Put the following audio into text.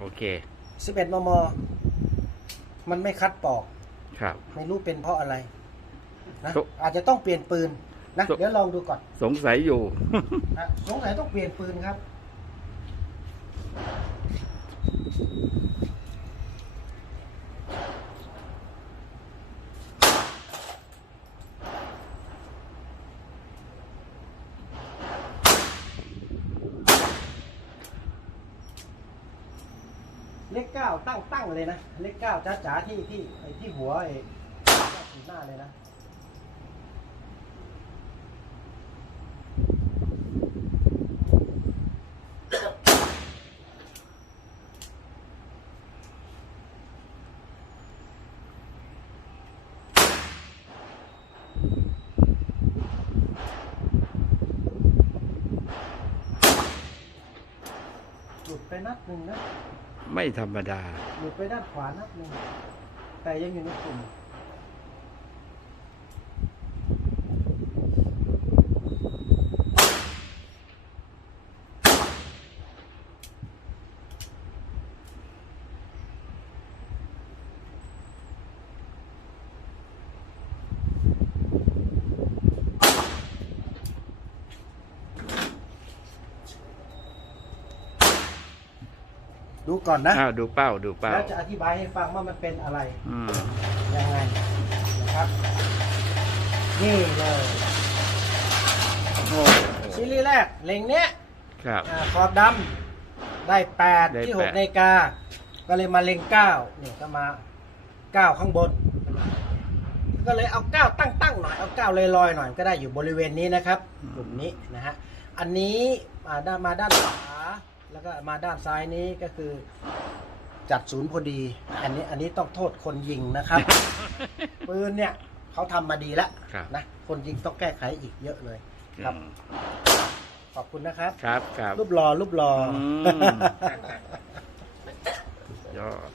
โอเค11มม มันไม่คัดปอก ครับ ไม่รู้เป็นเพราะอะไร นะตุ๊อาจจะต้องเปลี่ยนปืนนะตุ๊เดี๋ยวลองดูก่อนสงสัยอยู่ นะสงสัยต้องเปลี่ยนปืนครับ เลขเก้าตั้งตั้งเลยนะ เลขเก้าจ้าจ๋าที่ที่ไอ้ที่หัวไอ้ที่หน้าเลยนะ ลุดไปนัดหนึ่งนะ ไม่ธรรมดา หลุดไปด้านขวานัดหนึ่งแต่ยังอยู่ในกลุ่ม ดูก่อนนะอ้าวดูเป้าดูเป้าแล้วจะอธิบายให้ฟังว่ามันเป็นอะไรอืมยังไงนะครับ นี่เลยโอ้ซีรีส์แรกเล็งเนี้ยครับอ่าขอบดำได้แปดได้ที่แปหดกนาฬิกา ก็เลยมาเล็งเก้าเนี่ยก็มาเก้าข้างบน ก็เลยเอาเก้าตั้งตั้งๆหน่อยเอาเก้าลอยลอยๆหน่อยก็ได้อยู่บริเวณนี้นะครับกลุ่มนี้นะฮะอันนี้มาด้านมาด้านขวา แล้วก็มาด้านซ้ายนี้ก็คือจัดศูนย์พอดี อันนี้อันนี้ต้องโทษคนยิงนะครับ ปืนเนี่ยเขาทำมาดีแล้วครับ นะ คนยิงต้องแก้ไขอีกเยอะเลย ครับ อืมขอบคุณนะครับ ครับครับรูปรอรูปรออมยอด